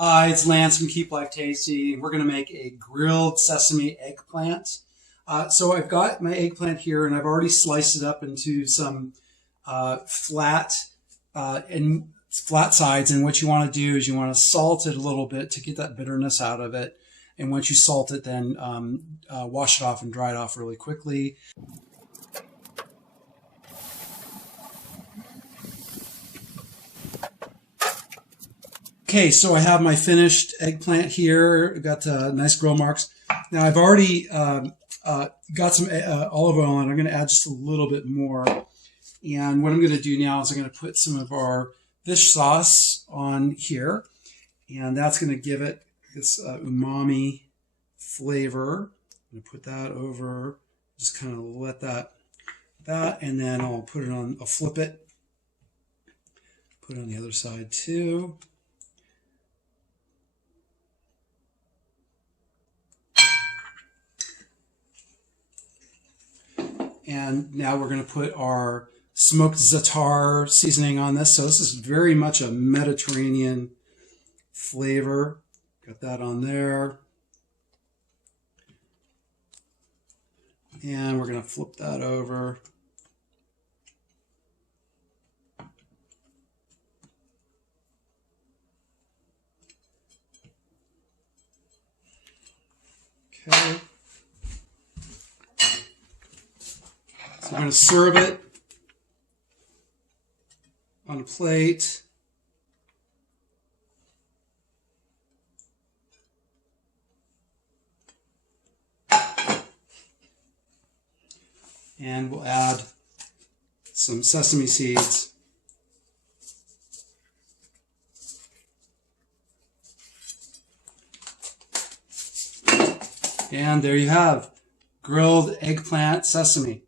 It's Lance from Keep Life Tasty. We're going to make a grilled sesame eggplant. So I've got my eggplant here, and I've already sliced it up into some flat and flat sides. And what you want to do is you want to salt it a little bit to get that bitterness out of it. And once you salt it, then wash it off and dry it off really quickly. Okay, so I have my finished eggplant here. I've got nice grill marks. Now I've already got some olive oil on. I'm going to add just a little bit more. And what I'm going to do now is I'm going to put some of our fish sauce on here. And that's going to give it this umami flavor. I'm going to put that over, just kind of let that, and then I'll put it on, I'll flip it. Put it on the other side too. And now we're going to put our smoked za'atar seasoning on this. So this is very much a Mediterranean flavor. Got that on there. And we're going to flip that over. Okay. So we're going to serve it on a plate. And we'll add some sesame seeds. And there you have grilled eggplant sesame.